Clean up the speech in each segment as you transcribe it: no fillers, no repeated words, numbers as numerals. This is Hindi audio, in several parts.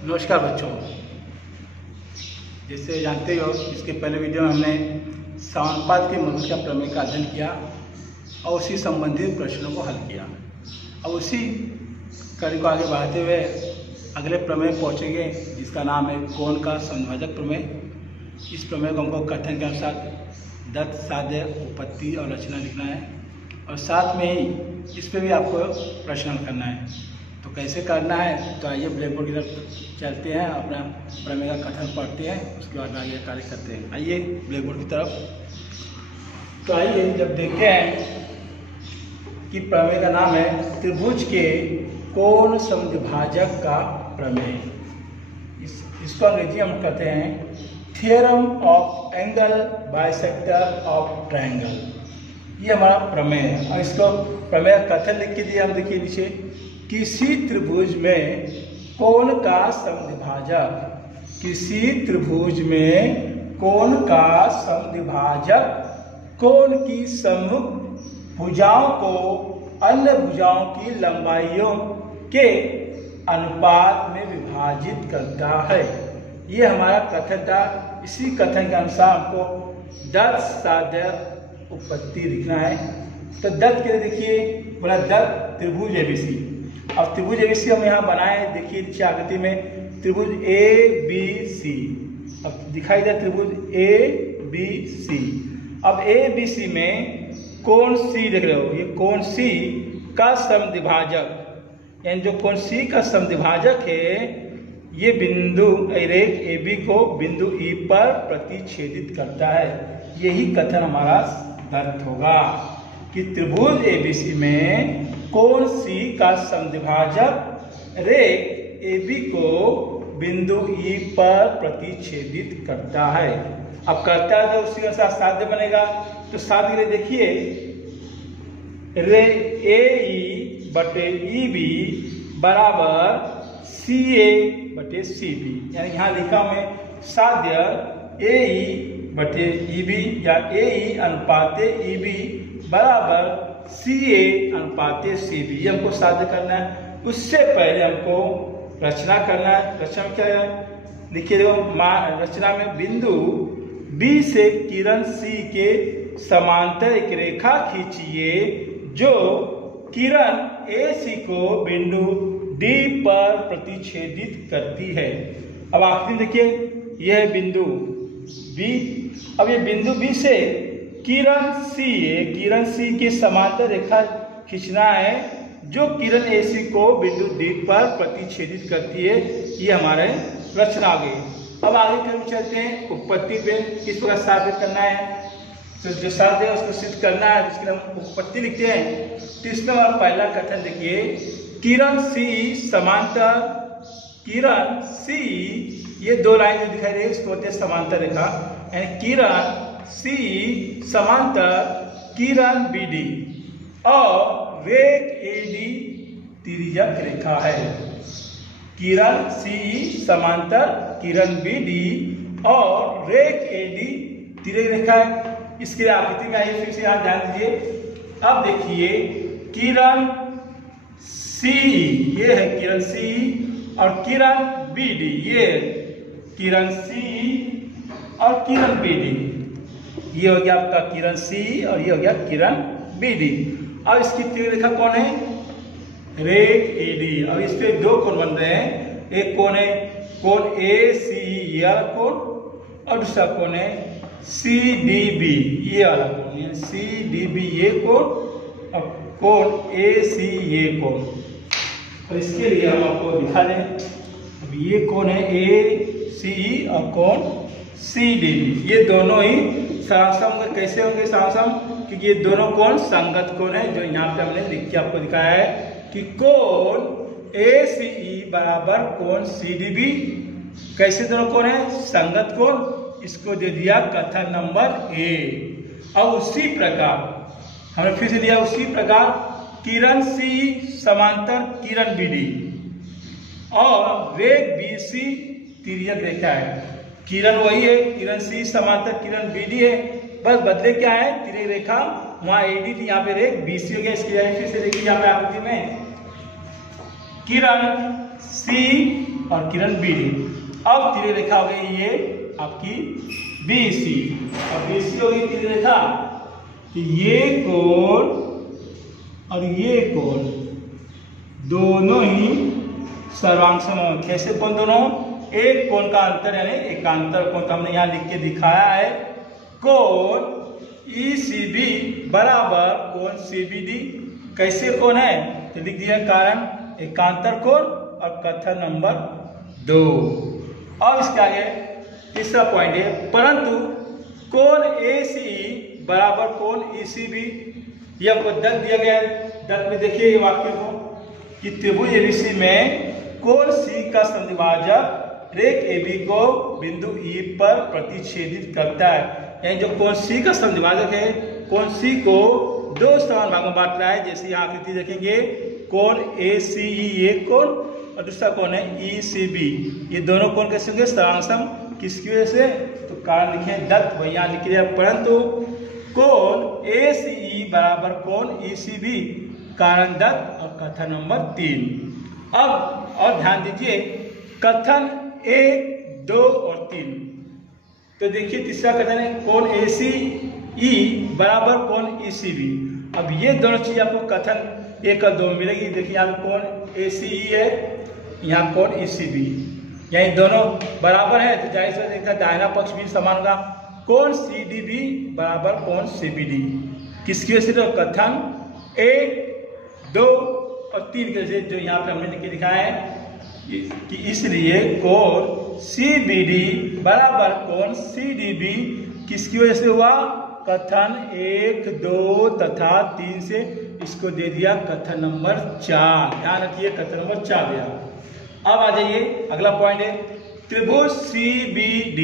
नमस्कार बच्चों, जैसे जानते हो इसके पहले वीडियो में हमने समानुपात के मूलभूत प्रमेय का अध्ययन किया और उसी संबंधित प्रश्नों को हल किया। अब उसी कार्य को आगे बढ़ाते हुए अगले प्रमेय पहुंचेंगे जिसका नाम है कोण का समद्विभाजक प्रमेय। इस प्रमेय को हमको कथन के अनुसार दत्त, साध्य, उपपत्ति और रचना लिखना है और साथ में ही इस पर भी आपको प्रश्न हल करना है। तो कैसे करना है, तो आइए ब्लैक बोर्ड की तरफ चलते हैं, अपना प्रमेय का कथन पढ़ते हैं, उसके बाद आगे कार्य करते हैं। आइए ब्लैक बोर्ड की तरफ। तो आइए जब देखते हैं कि प्रमेय का नाम है त्रिभुज के कोण समद्विभाजक का प्रमेय। इसको अंग्रेजी हम कहते हैं theorem of angle bisector of triangle. ये हमारा प्रमेय है और इसको प्रमेय कथन लिख के दिया हम, देखिए नीचे, किसी त्रिभुज में कोण का समद्विभाजक, किसी त्रिभुज में कोण का समद्विभाजक कोण की सम्मुख भुजाओं को अन्य भुजाओं की लंबाइयों के अनुपात में विभाजित करता है। ये हमारा कथन था। इसी कथन के अनुसार हमको दत्त, साध्य, उपपत्ति लिखना है। तो दत्त के लिए देखिए बोला दत्त त्रिभुज एबीसी। अब त्रिभुज एबीसी हम यहाँ बनाए, देखिए नीचे आकृति में त्रिभुज ए बी सी। अब दिखाई दे त्रिभुज ए बी सी। अब ए बी सी में कोण सी देख रहे हो, ये कोण सी का समद्विभाजक, यानी जो कोण सी का समद्विभाजक है ये बिंदु रेख ए बी को बिंदु ई पर प्रतिच्छेदित करता है। यही कथन हमारा दत्त होगा कि त्रिभुज एबीसी में कोण सी का समद्विभाजक रेख ए बी को बिंदु ई पर प्रतिच्छेदित करता है। अब करता है तो उसी अनुसार साध्य बनेगा। तो साध्य के लिए देखिए रे ए ई बटे ई बी बराबर सी ए बटे सी बी, यानी यहाँ लिखा मैं साध्य ए ई बटे ई बी या ए ई अनुपाते ई बी बराबर सी ए अनुपाते सी बी। ये हमको साध्य करना है। उससे पहले हमको रचना करना है। रचना में क्या है, लिखिए देखो, रचना में बिंदु बी से किरण सी के समांतर एक रेखा खींचिए जो किरण ए सी को बिंदु डी पर प्रतिच्छेदित करती है। अब आखिरी देखिए यह है बिंदु बी। अब ये बिंदु बी से किरण सी के समांतर रेखा खींचना है जो किरण ए सी को बिंदु डी पर प्रतिच्छेदित करती है। ये हमारे रचना आ गई। अब आगे क्रम चलते हैं उपपत्ति पे, किस प्रकार साध्य करना है। तो जो साध्य है उसको सिद्ध करना है, जिसके हम उपपत्ति लिखते हैं। तो इसमें हमारा पहला कथन देखिए, किरण सी समांतर, किरण सी, ये दो लाइन जो दिखाई दे रही है इसको होते हैं समांतर रेखा, यानी किरण सी समांतर किरण बी डी और रेख ए डी तिर्यक रेखा है। किरण सी समांतर किरण बी डी और रेख ए डी तिर्यक रेखा है। इसके लिए आकृति में आइए फिर से यहाँ ध्यान दीजिए। अब देखिए किरण सी, ये है किरण सी और किरण बी डी, ये किरण सी और किरण बी डी। ये हो गया आपका किरण सी और ये हो गया किरण बी डी। अब इसकी तिर्यक रेखा कौन है, रेख ए डी। अब इस पे दो कोण बन रहे हैं। एक कोण है कोण ए सी, ये वाला कोण, और दूसरा कोण है सी डी बी, ये वाला कोण, सी डी बी ये कोण और कोण ए सी ये कोण। और इसके लिए हम आपको दिखा दें, अब ये कोण है ए सी और कोण सी डी बी, ये दोनों ही समसम कैसे होंगे समसम, क्योंकि ये दोनों कोण संगत कोण है। जो यहाँ पे हमने लिख के आपको दिखाया है कि कोण ए सी ई बराबर कोण सी डी बी, कैसे दोनों कोण है, संगत कोण। इसको दे दिया कथन नंबर ए। और उसी प्रकार हमने फिर से दिया, उसी प्रकार किरण सी समांतर किरण बी डी और रेख बी सी तिर्यक रेखा है। किरण वही है, किरण सी समांतर किरण बी डी है, बस बदले क्या है, तिर्यक रेखा वहां ए डी थी, यहाँ पे रेख बी सी हो गया। इसकी वजह फिर से देखिए यहाँ पे आकृति में किरण सी और किरण बी डी। अब तिर्यक रेखा हो गई ये आपकी BC और BC हो गई तिर्यक रेखा। ये कोण और ये कोण दोनों ही सर्वांगसम होंगे। कैसे कोण दोनों? एक कोण का अंतर यानी एकांतर कोण, तो हमने यहाँ लिख के दिखाया है। कोण ECB बराबर कोण CBD। कैसे कोण है तो लिख दिया कारण एकांतर कोण और कथन नंबर 2। अब इसके आगे तीसरा पॉइंट है, परंतु कोण ACE बराबर कोण ECB। ये आपको दत्त दिया गया है। दत्त में देखिए ये वाक्य को कि त्रिभुज ABC में कोण C का संधिभाजक रेख AB को बिंदु E पर प्रतिच्छेदित करता है। यानी जो कोण C का संधिभाजक है, कोण C को दो समान भागों में बांट रहा है। जैसे यहाँ आकृति देखेंगे, कोण ACE एक कोण और दूसरा कोण है ECB। ये दोनों कोण कैसे होंगे? सर्वांगसम। किसकी वजह से? तो कारण लिखे दत्त, वही यहाँ लिख दिया। परंतु कोण ACE बराबर कोण ECB, कारण दत्त और कथन नंबर 3। अब और ध्यान दीजिए कथन 1, 2 और 3। तो देखिए तीसरा कथन है कोण ACE बराबर कोण ECB। अब ये दोनों चीज आपको कथन 1 और 2 में मिलेगी। देखिए यहाँ कोण ACE है, यहाँ कोण ECB, यही दोनों बराबर है तो जाहिर सी बात है दाहिना पक्ष भी समान होगा। कोण CDB बराबर कोण CBD। किसकी वजह से? तो कथन 1, 2 और 3 के वजह से, जो यहाँ पे हमने लिख के दिखाया है कि इसलिए कोण CBD बराबर कोण CDB किसकी वजह से हुआ? कथन 1, 2 तथा 3 से। इसको दे दिया कथन नंबर 4। ध्यान रखिए कथन नंबर 4 दिया। अब आ जाइए अगला पॉइंट है त्रिभुज CBD।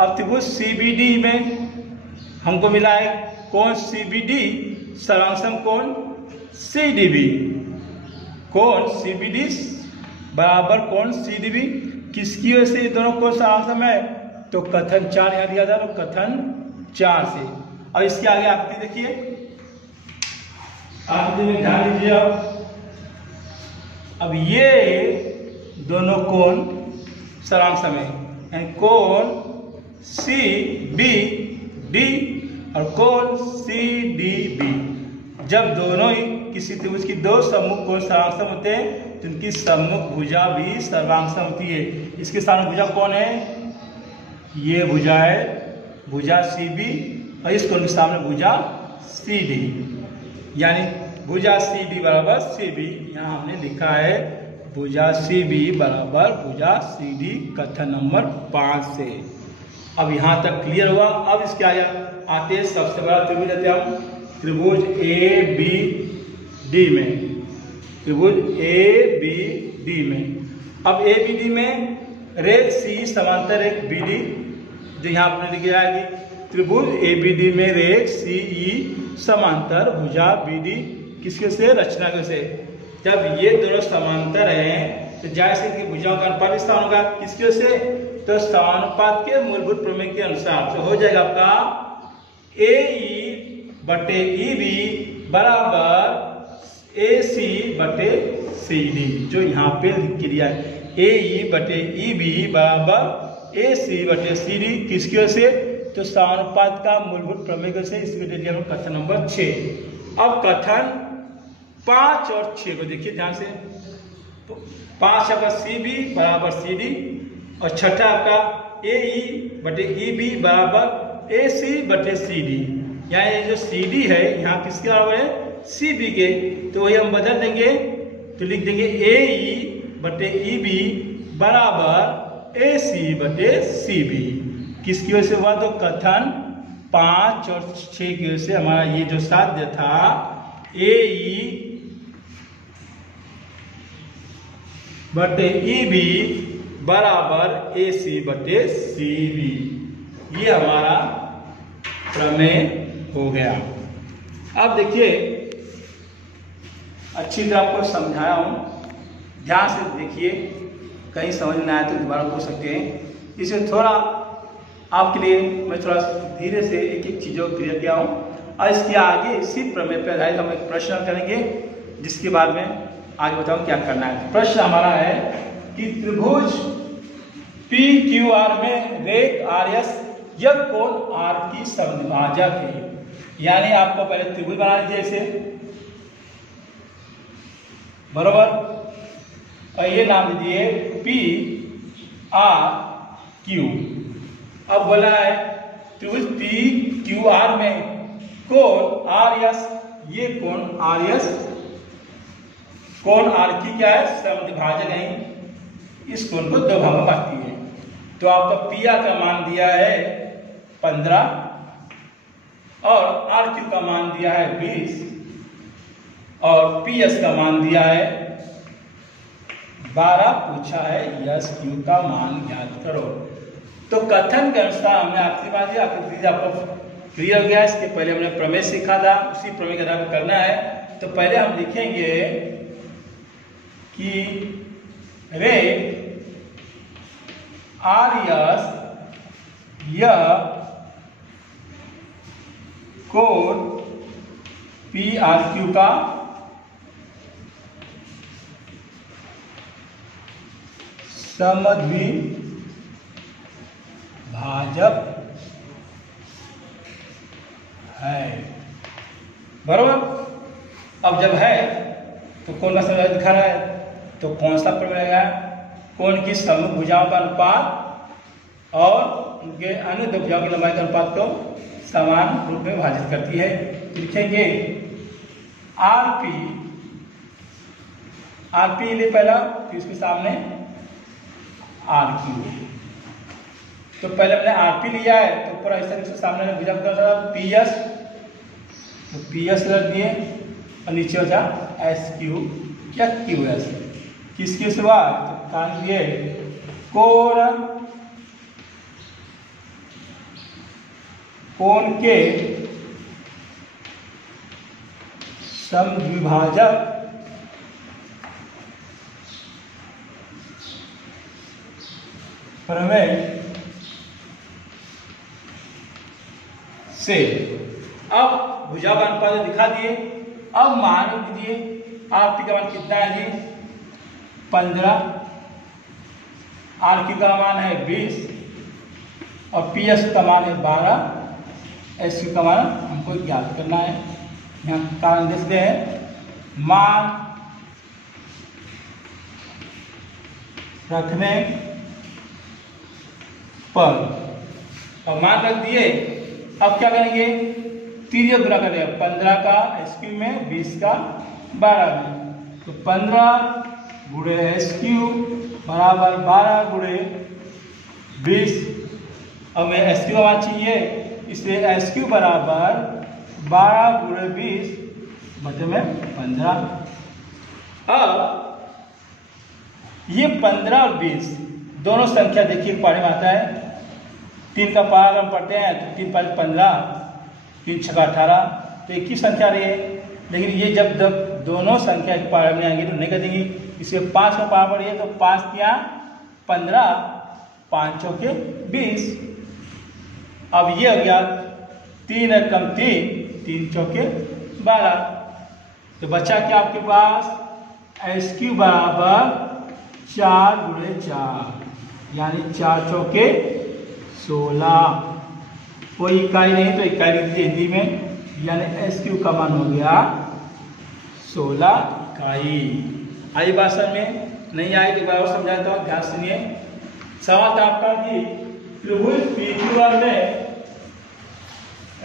अब त्रिभुज CBD में हमको मिला है कोण CBD सर्वांगसम कोण CDB। कोण CBD बराबर कोण CDB किसकी वजह से ये दोनों कोण सर्वांगसम है? तो कथन 4 यहाँ दिया था, तो कथन 4 से। और इसके आगे आकृति देखिए, आकृति में ध्यान दीजिए। अब ये दोनों कोण सर्वांगसम है, यानी कोण CBD और कोण CDB। जब दोनों ही किसी त्रिभुज की दो सम्मुख कोण सर्वांगसम होते हैं तो उनकी सम्मुख भुजा भी सर्वांगसम होती है। इसके सामने भुजा कौन है? ये भुजा है, भुजा CB, और इस कोण के सामने भुजा CD, यानी भुजा CD बराबर CB। यहाँ हमने लिखा है भुजा CB बराबर भुजा CD, कथन नंबर 5 से। अब यहाँ तक क्लियर हुआ। अब इसके आते हैं सबसे बड़ा त्रिभुज लेते हैं हम, त्रिभुज ABD में। त्रिभुज ABD में, अब ABD में रेख C समांतर रेख BD, जो यहाँ आपने लिखा है कि त्रिभुज ABD में रेख CE समांतर भुजा BD किसके से? रचना के से। जब ये दोनों समांतर हैं तो जाहिर सी की भुजाओं का अनुपात समान होगा। किसके से? तो समानुपात के मूलभूत प्रमेय के अनुसार तो हो जाएगा आपका AE बटे EB बराबर AC बटे CD, जो यहाँ पे लिख के दिया है। AE बटे EB बराबर AC बटे CD किसकी वजह से? तो समानुपात का मूलभूत प्रमेय से। इसको दे दिया कथन नंबर 6। अब कथन 5 और 6 को देखिए ध्यान से। तो 5 आपका CB बराबर CD और छठा आपका AE बटे EB बराबर AC बटे CD। यहाँ ये जो CD है यहाँ किसके बराबर है? CB के। तो वही हम बदल देंगे तो लिख देंगे AE बटे EB बराबर AC बटे CB। किसकी वजह से हुआ? तो कथन 5 और 6 की वजह से हमारा ये जो साध्य था AE बटे EB बराबर AC बटे CB, ये हमारा प्रमेय हो गया। अब देखिए अच्छी तरह आपको समझाया हूं, ध्यान से देखिए, कहीं समझ में आया तो दोबारा पूछ सकते हैं। इसे थोड़ा आपके लिए मैं थोड़ा धीरे से एक एक चीज़ों को क्लियर किया हूँ और इसके आगे इसी प्रमेय पर आधारित हम एक प्रश्न करेंगे जिसके बाद में आगे बताओ क्या करना है। प्रश्न हमारा है कि त्रिभुज PQR में रेख RS यह कोण R की समद्विभाजक है। यानी आपको पहले त्रिभुज बना लीजिए इसे, बरोबर, और ये नाम दीजिए PRQ। अब बोला है त्रिभुज PQR में कोण RS, ये कोण RS कोण R की क्या है, समद्विभाजक है, इस कोण को दो भागों में बांटती है। तो आपका PR का मान दिया है 15 और RQ का मान दिया है 20 और PS का मान दिया है 12। पूछा है SQ का मान ज्ञात करो। तो कथन के अनुसार हमने आखिरी बात दिया, आपको क्लियर हो गया। इसके पहले हमने प्रमेय सीखा था, उसी प्रमेय के आधार पर करना है। तो पहले हम लिखेंगे कि रेख RS यह कोण PRQ का समद्विभाजक है, बरोबर। अब जब है तो कोण का समद्विभाजक दिखा रहा है, तो कौन सा प्रमेय रहेगा, कोण की समूह भुजाओं का अनुपात और उनके अन्य दो भुजाओं की लंबाई के अनुपात को समान रूप में विभाजित करती है। लिखेंगे RP लिए पहला, फिर इसके सामने RQ। तो पहले हमने RP लिया है तो पूरा इस तरह से सामने भुजा का PS, तो PS रख दिए और नीचे हो जा SQ या QS। किसके सिवा, तो कान दिए कोण के समद्विभाजक प्रमेय से। अब भुजा का अनुपात दिखा दिए। अब मान दीजिए RP का मान कितना है जी, 15, RQ का मान है 20 और PS का मान है 12, SQ का मान हमको ज्ञात करना है। यहाँ कारण देखते हैं, मान रखने पर, और मान रख दिए। अब क्या करेंगे, तीन गुणा करेंगे, 15 का SQ में, 20 का 12 में, तो 15 गुणे SQ बराबर 12 गुणे 20। अब मैं SQ का मान चाहिए, इसलिए SQ बराबर 12 गुणे 20 बटे में 15। अब ये 15 और 20 दोनों संख्या देखिए पारे में आता है। 3 का पारा हम पढ़ते हैं तो 3 5 15, 3 6 18, तो एक ही संख्या रही है। लेकिन ये जब दोनों संख्या के पारे में आएंगे तो नहीं कर देंगे। इसे 5 का पारा पढ़िए तो 5 या 15, 5 चौके 20। अब ये हो गया 3 कम 3, 3 चौके 12। तो बचा क्या आपके पास, SQ बराबर 4 गुणे 4, यानी 4 चौके 16। कोई इकाई नहीं तो इकाई लिख दीजिए हिंदी में, यानी SQ का मान हो गया 16 इकाई। आई बात समझ में नहीं आई तो एक बार और समझा देता हूँ, ध्यान सुनिए। सवाल था आपका कि त्रिभुज PQR में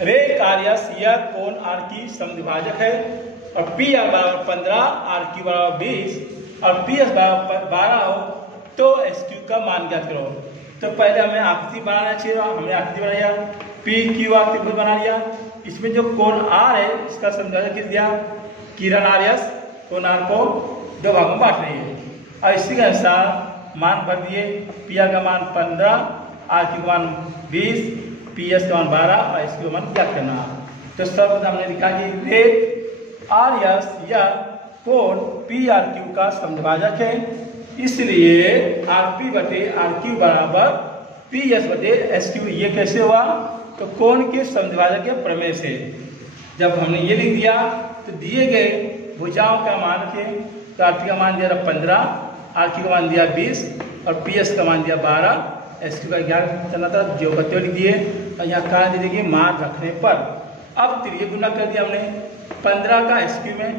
रेख RS यह कोण R की समद्विभाजक है और PR बराबर 15, RQ बराबर 20 और PS बराबर 12 हो तो SQ का मान ज्ञात करो। तो पहले हमें आकृति बनाना चाहिए, हमने आकृति बनाया, PQR त्रिभुज बना लिया। इसमें जो कोण R है इसका समद्विभाजक किस दिया, किरण RS कोण R को दो भागों में बांट रही है और इसी के अनुसार मान भर दिए। PR का मान 15, RQ का मान 20, PS का मान 12 और SQ का मान ज्ञात करना। तो सब हमने लिखा कि रेख RS या कोण PRQ का समद्विभाजक है, इसलिए RP बटे RQ बराबर PS बटे SQ। ये कैसे हुआ, तो कोण के समद्विभाजक के प्रमेय से। जब हमने ये लिख दिया तो दिए गए भुजाओं का मान थे तो RP का मान दिया 15, RQ का मान दिया 20 और PS का मान दिया 12, SQ का 11 चलना था, जो बत्ते लिख दिए और यहाँ कारण दे देंगे मान रखने पर। अब त्रिय गुना कर दिया हमने 15 का SQ में,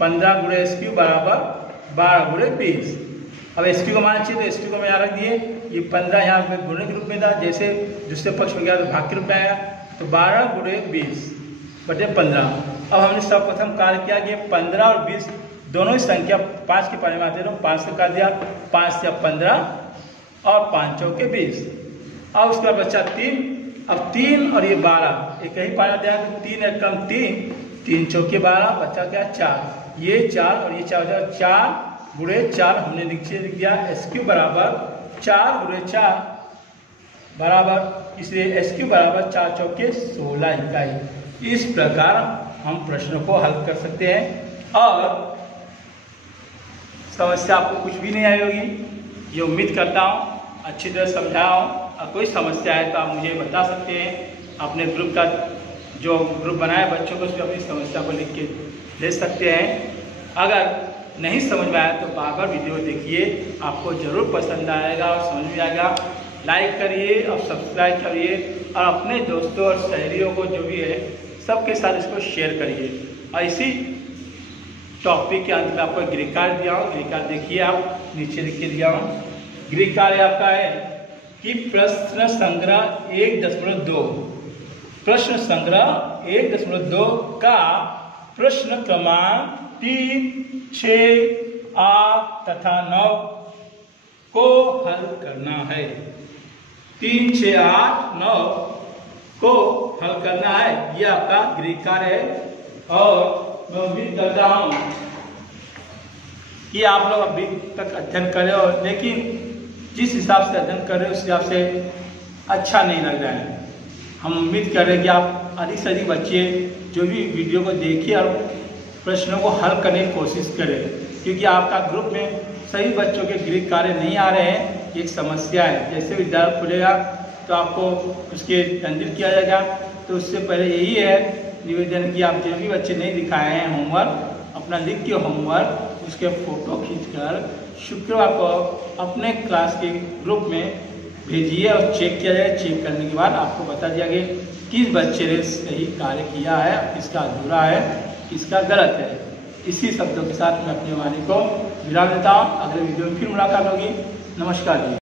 15 गुणे SQ बराबर 12 गुणे 20। अब SQ का मान चाहिए तो SQ को मैं यहाँ रख दिए, ये 15 यहाँ पे गुणे के रूप में था, जैसे दूसरे पक्ष में गया तो भाग के रूप में आया, तो 12 गुणे 20 बटे 15। अब हमने सर्वप्रथम कार्य किया कि 15 और 20 दोनों ही संख्या 5 के पाने में आते हैं, 5 से कर दिया, 5 से 15 और 5 चौके 20। अब उसके बाद बच्चा 3, अब 3 और ये 12 एक ही पाना दिया, तो 3 एक कम 3, 3 चौके 12, बच्चा क्या 4, ये 4 और ये 4 हो जाएगा 4 गुणे 4। हमने नीचे लिख दिया SQ बराबर 4 गुणे 4 बराबर, इसलिए SQ बराबर 4 चौके 16 इकाई। इस प्रकार हम प्रश्नों को हल कर सकते हैं और समस्या आपको कुछ भी नहीं आई होगी, ये उम्मीद करता हूँ अच्छी तरह समझाया हूँ। और कोई समस्या है तो आप मुझे बता सकते हैं, अपने ग्रुप का जो ग्रुप बनाया बच्चों को उसमें अपनी समस्या को लिख के भेज सकते हैं। अगर नहीं समझ में आया तो बार बार वीडियो देखिए, आपको ज़रूर पसंद आएगा और समझ में आएगा। लाइक करिए और सब्सक्राइब करिए और अपने दोस्तों और सहेलियों को जो भी है सबके साथ इसको शेयर करिए। और इसी टॉपिक के अंत में आपको गृह कार्य दिया हूँ, गृह कार्य देखिए, आप नीचे लिख के दिया हूँ। गृह कार्य आपका है कि प्रश्न संग्रह 1.2, प्रश्न संग्रह 1.2 का प्रश्न क्रमांक 3, 6, 8 तथा 9 को हल करना है। 3, 6, 8, 9 को हल करना है, यह आपका गृह कार्य है। और मैं उम्मीद करता हूँ कि आप लोग अभी तक अध्ययन कर रहे हो, लेकिन जिस हिसाब से अध्ययन कर रहे हो उस हिसाब से अच्छा नहीं लग रहा है। हम उम्मीद कर रहे हैं कि आप अधिक से अधिक बच्चे जो भी वीडियो को देखिए और प्रश्नों को हल करने की कोशिश करें, क्योंकि आपका ग्रुप में सभी बच्चों के गृह कार्य नहीं आ रहे हैं, एक समस्या है। जैसे विद्यालय खुलेगा तो आपको उसके दंडित किया जाएगा, तो उससे पहले यही है निवेदन कि आप जो भी बच्चे नहीं दिखाए हैं होमवर्क, अपना लिख के होमवर्क उसके फोटो खींचकर शुक्रवार को अपने क्लास के ग्रुप में भेजिए और चेक किया जाए। चेक करने के बाद आपको बता दिया गया किस बच्चे ने सही कार्य किया है, किसका अधूरा है, किसका गलत है। इसी शब्दों के साथ मैं अपनी वाणी को विराम देता हूँ। अगले वीडियो में फिर मुलाकात होगी। नमस्कार जी।